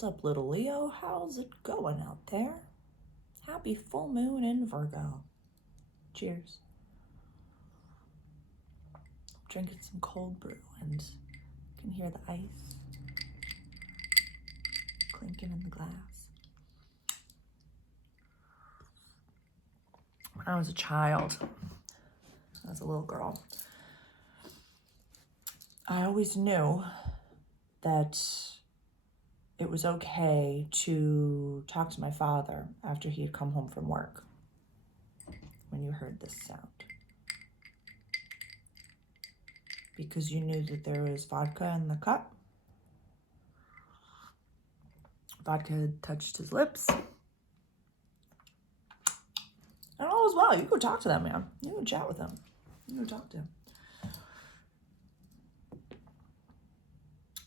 What's up, little Leo? How's it going out there? Happy full moon in Virgo. Cheers. Drinking some cold brew and you can hear the ice clinking in the glass. When I was a child, as a little girl, I always knew that it was okay to talk to my father after he had come home from work when you heard this sound. Because you knew that there was vodka in the cup. Vodka had touched his lips. And all was well. You go talk to that man. You go chat with him. You go talk to him.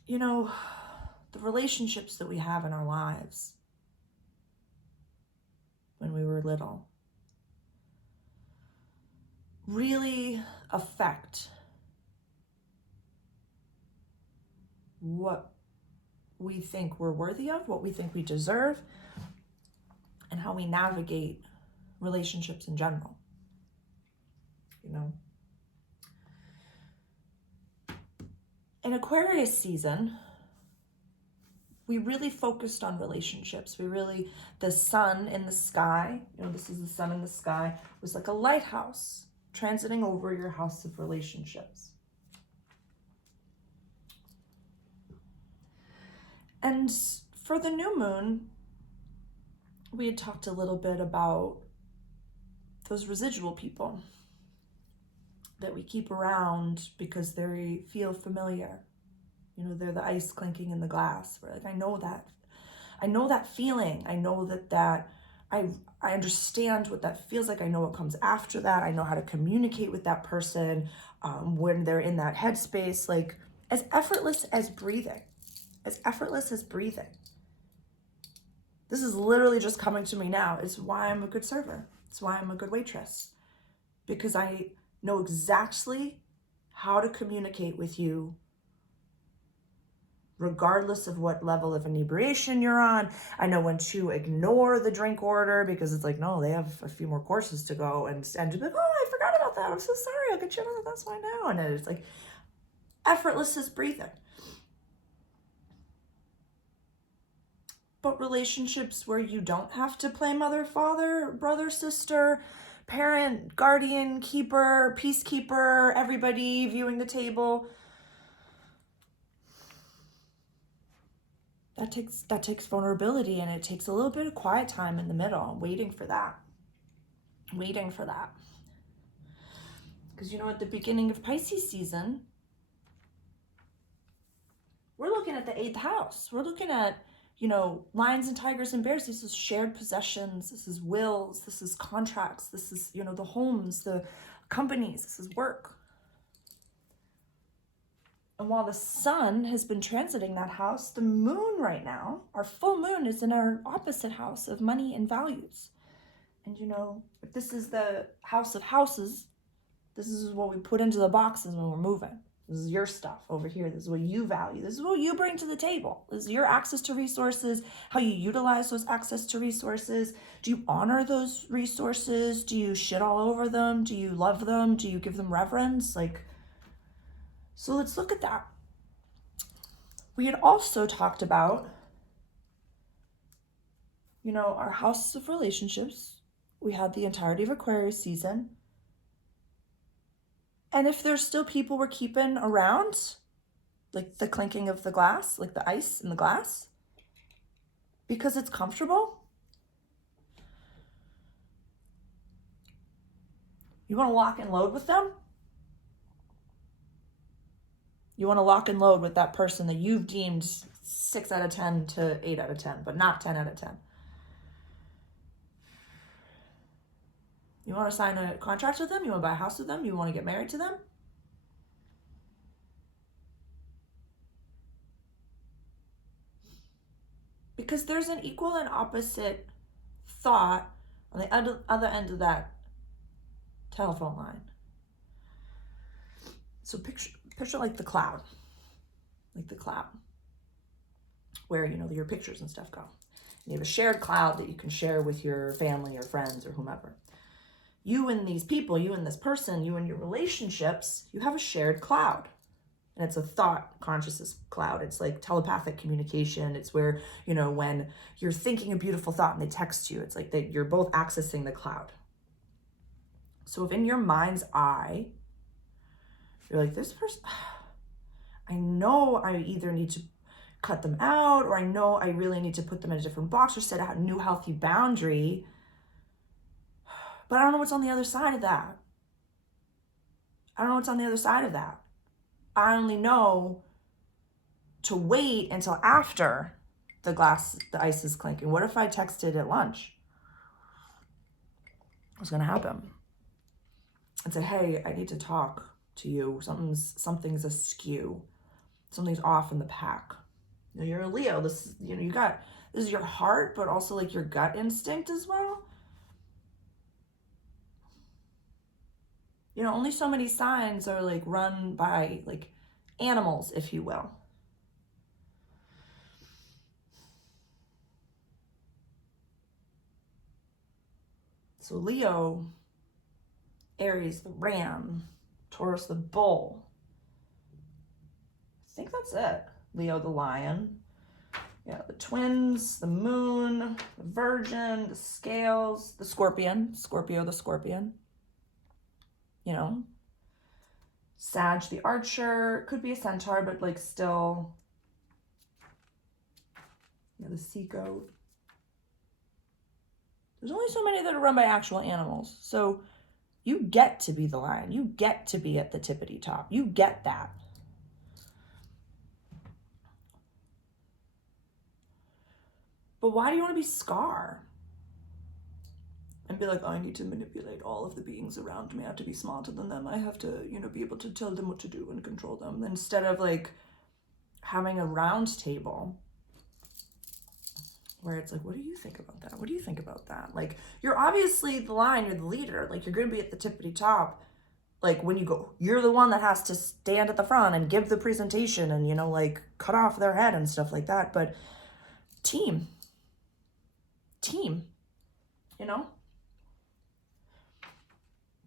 You know, the relationships that we have in our lives when we were little really affect what we think we're worthy of, what we think we deserve, and how we navigate relationships in general. You know, in Aquarius season, we really focused on relationships. The sun in the sky, this is the sun in the sky, was like a lighthouse transiting over your house of relationships. And for the new moon, we had talked a little bit about those residual people that we keep around because they feel familiar. They're the ice clinking in the glass. We're like, I know that feeling. I know that I understand what that feels like. I know what comes after that. I know how to communicate with that person when they're in that headspace, like as effortless as breathing. As effortless as breathing. This is literally just coming to me now. It's why I'm a good server. It's why I'm a good waitress. Because I know exactly how to communicate with you regardless of what level of inebriation you're on. I know when to ignore the drink order because it's like, no, they have a few more courses to go, and just be like, oh, I forgot about that. I'm so sorry. I'll get you another. That's fine now. And it's like effortless as breathing. But relationships where you don't have to play mother, father, brother, sister, parent, guardian, keeper, peacekeeper, everybody viewing the table, that takes vulnerability, and it takes a little bit of quiet time in the middle, waiting for that. Because at the beginning of Pisces season, we're looking at the 8th house. We're looking at lions and tigers and bears. This is shared possessions. This is wills. This is contracts. This is, the homes, the companies. This is work. And while the sun has been transiting that house, the moon right now, our full moon, is in our opposite house of money and values. And if this is the house of houses, this is what we put into the boxes when we're moving. This is your stuff over here. This is what you value. This is what you bring to the table. This is your access to resources, how you utilize those access to resources. Do you honor those resources? Do you shit all over them? Do you love them? Do you give them reverence? So let's look at that. We had also talked about, our houses of relationships. We had the entirety of Aquarius season. And if there's still people we're keeping around, like the clinking of the glass, like the ice in the glass, because it's comfortable, you want to lock and load with them? You want to lock and load with that person that you've deemed 6 out of 10 to 8 out of 10, but not 10 out of 10. You want to sign a contract with them? You want to buy a house with them? You want to get married to them? Because there's an equal and opposite thought on the other end of that telephone line. So picture like the cloud. where, you know, your pictures and stuff go. And you have a shared cloud that you can share with your family or friends or whomever. You and these people, you and this person, you and your relationships, you have a shared cloud. And it's a thought consciousness cloud. It's like telepathic communication. It's where, you know, when you're thinking a beautiful thought and they text you, it's like that you're both accessing the cloud. So if in your mind's eye, you're like, this person, I know I either need to cut them out, or I know I really need to put them in a different box or set a new healthy boundary, but I don't know what's on the other side of that. I don't know what's on the other side of that. I only know to wait until after the ice is clinking. What if I texted at lunch? What's going to happen? And say, hey, I need to talk to you. Something's askew. Something's off in the pack. You know, you're a Leo. This, you know, this is your heart, but also like your gut instinct as well. You know, only so many signs are like run by like animals, if you will. So Leo, Aries, the ram, Taurus, the bull. I think that's it. Leo, the lion. Yeah, the twins, the moon, the virgin, the scales, the scorpion, Scorpio, the scorpion. You know, Sag, the archer, could be a centaur, but like still, you know, the sea goat. There's only so many that are run by actual animals. So you get to be the lion. You get to be at the tippity top. You get that. But why do you want to be Scar? And be like, oh, I need to manipulate all of the beings around me. I have to be smarter than them. I have to, you know, be able to tell them what to do and control them. Instead of like having a round table where it's like, what do you think about that? What do you think about that? Like, you're obviously the lion, you're the leader. Like, you're going to be at the tippity top. Like, when you go, you're the one that has to stand at the front and give the presentation and, you know, like, cut off their head and stuff like that. But team, you know?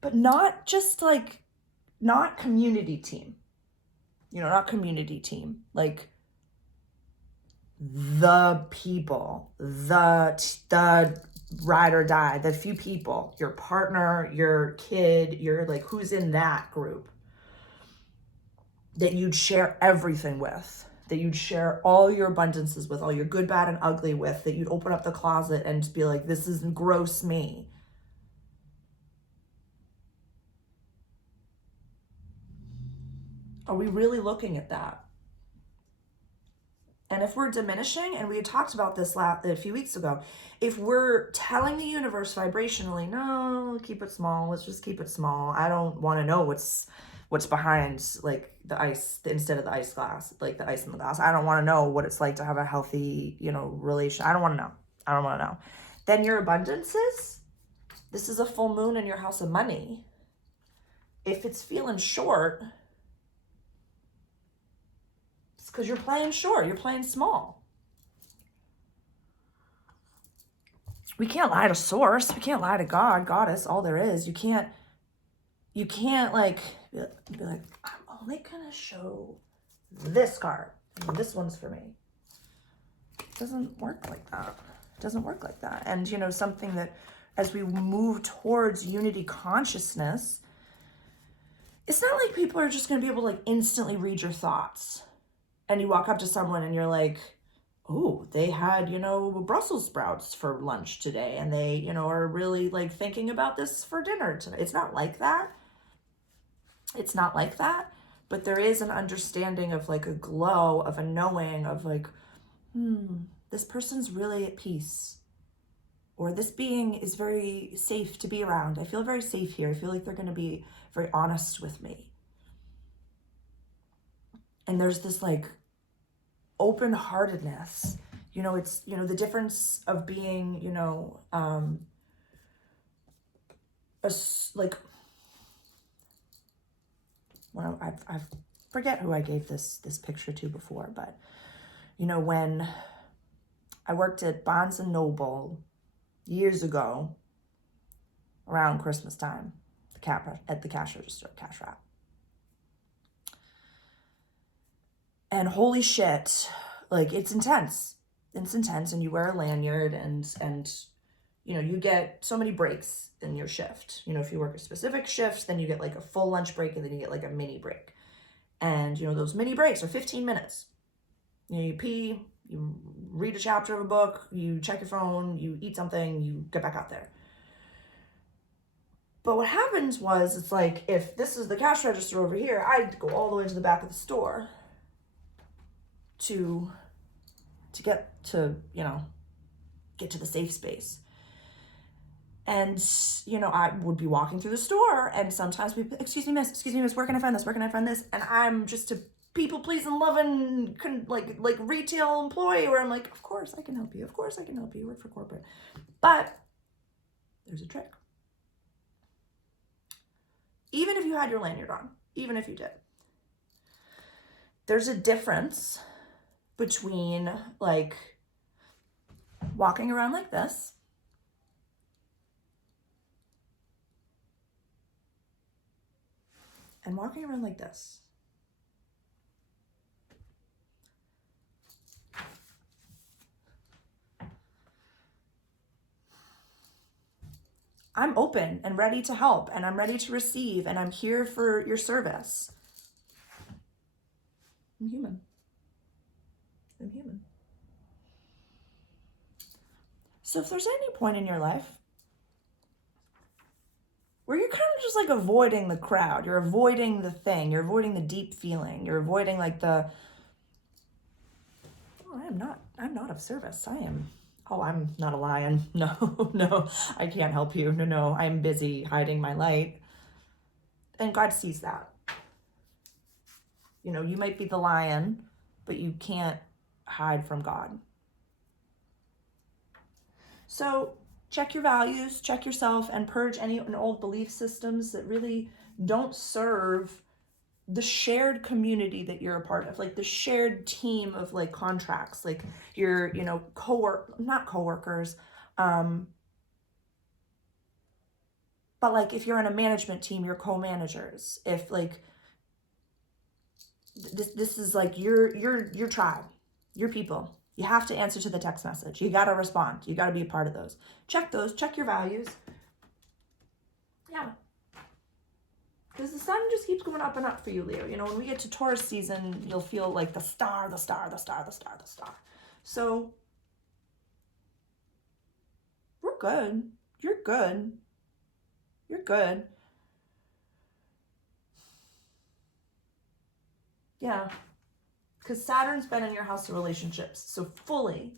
But not just like, not community team, you know, not community team, like the people, the ride or die, the few people, your partner, your kid, your like, who's in that group that you'd share everything with, that you'd share all your abundances with, all your good, bad, and ugly with, that you'd open up the closet and be like, this is gross me. Are we really looking at that? And if we're diminishing, and we had talked about this a few weeks ago, if we're telling the universe vibrationally, no, keep it small, let's just keep it small. I don't want to know what's behind like the ice, instead of the ice glass, like the ice in the glass. I don't want to know what it's like to have a healthy, you know, relation. I don't want to know. I don't want to know. Then your abundances, this is a full moon in your house of money. If it's feeling short, because you're playing short, you're playing small. We can't lie to source. We can't lie to God, goddess, all there is. You can't like be like, I'm only gonna show this card and this one's for me. It doesn't work like that. It doesn't work like that. And you know, something that as we move towards unity consciousness, it's not like people are just gonna be able to like instantly read your thoughts. And you walk up to someone and you're like, oh, they had, you know, Brussels sprouts for lunch today. And they, you know, are really like thinking about this for dinner tonight. It's not like that. It's not like that. But there is an understanding of like a glow, of a knowing of like, this person's really at peace. Or this being is very safe to be around. I feel very safe here. I feel like they're going to be very honest with me. And there's this like open-heartedness, you know, it's, you know, the difference of being, you know, like, well, I forget who I gave this picture to before, but, you know, when I worked at Barnes and Noble years ago around Christmas time, at the cash register, cash wrap. And holy shit, like it's intense. It's intense, and you wear a lanyard, and you know, you get so many breaks in your shift. You know, if you work a specific shift, then you get like a full lunch break, and then you get like a mini break. And you know, those mini breaks are 15 minutes. You know, you pee, you read a chapter of a book, you check your phone, you eat something, you get back out there. But what happens was, it's like, if this is the cash register over here, I had to go all the way to the back of the store to get to, you know, get to the safe space. And, you know, I would be walking through the store, and sometimes people, excuse me, miss, where can I find this? Where can I find this? And I'm just a people-pleasing, loving, like retail employee, where I'm like, of course I can help you. Of course I can help you. You work for corporate. But there's a trick. Even if you had your lanyard on, even if you did, there's a difference between like walking around like this and walking around like this. I'm open and ready to help, and I'm ready to receive, and I'm here for your service. I'm human. I'm human. So if there's any point in your life where you're kind of just like avoiding the crowd, you're avoiding the thing, you're avoiding the deep feeling, you're avoiding like the, oh, I'm not of service. I'm not a lion. No, I can't help you. No, I'm busy hiding my light. And God sees that. You know, you might be the lion, but you can't hide from God. So check your values, check yourself, and purge any old belief systems that really don't serve the shared community that you're a part of, like the shared team of like contracts, like your, you know, not coworkers, but like if you're in a management team, your co-managers, if like this is like your tribe, your people. You have to answer to the text message. You got to respond. You got to be a part of those. Check your values. Yeah. Because the sun just keeps going up and up for you, Leo. You know, when we get to Taurus season, you'll feel like the star. So we're good. You're good. Yeah. Because Saturn's been in your house of relationships. So fully,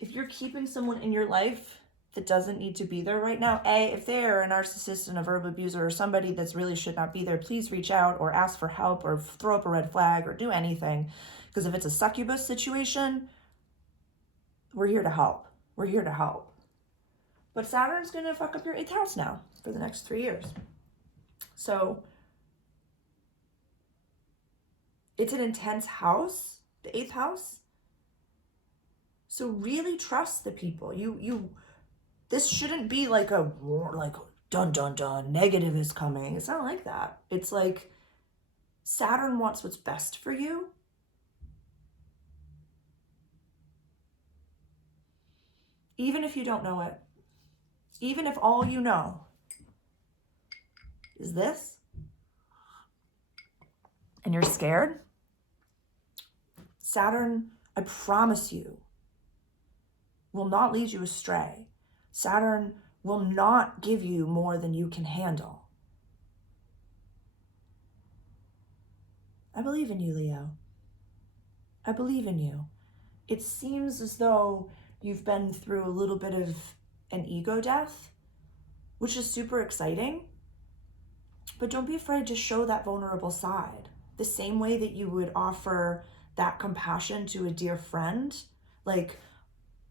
if you're keeping someone in your life that doesn't need to be there right now, if they're a narcissist and a verbal abuser or somebody that's really should not be there, please reach out or ask for help or throw up a red flag or do anything. Because if it's a succubus situation, we're here to help. But Saturn's going to fuck up your 8th house now for the next 3 years. So it's an intense house, the 8th house. So really trust the people. This shouldn't be like a war, like dun dun dun, negative is coming. It's not like that. It's like Saturn wants what's best for you. Even if you don't know it. Even if all you know is this, and you're scared, Saturn, I promise you, will not lead you astray. Saturn will not give you more than you can handle. I believe in you, Leo. I believe in you. It seems as though you've been through a little bit of an ego death, which is super exciting. But don't be afraid to show that vulnerable side. The same way that you would offer that compassion to a dear friend, like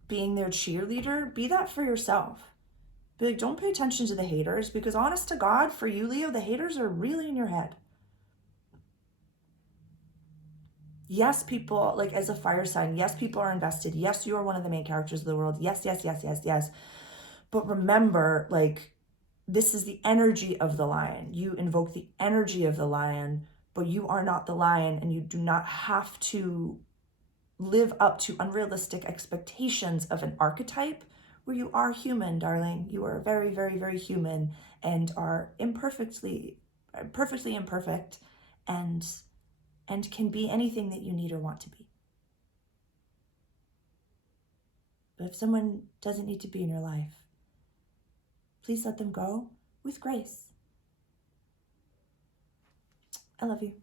being their cheerleader, be that for yourself. Be like, don't pay attention to the haters, because honest to God, for you, Leo, the haters are really in your head. Yes, people, like as a fire sign, yes, people are invested. Yes, you are one of the main characters of the world. Yes, yes, yes, yes, yes. But remember, like, this is the energy of the lion. You invoke the energy of the lion, but you are not the lion, and you do not have to live up to unrealistic expectations of an archetype where you are human, darling. You are very, very, very human and are perfectly imperfect, and can be anything that you need or want to be. But if someone doesn't need to be in your life, please let them go with grace. I love you.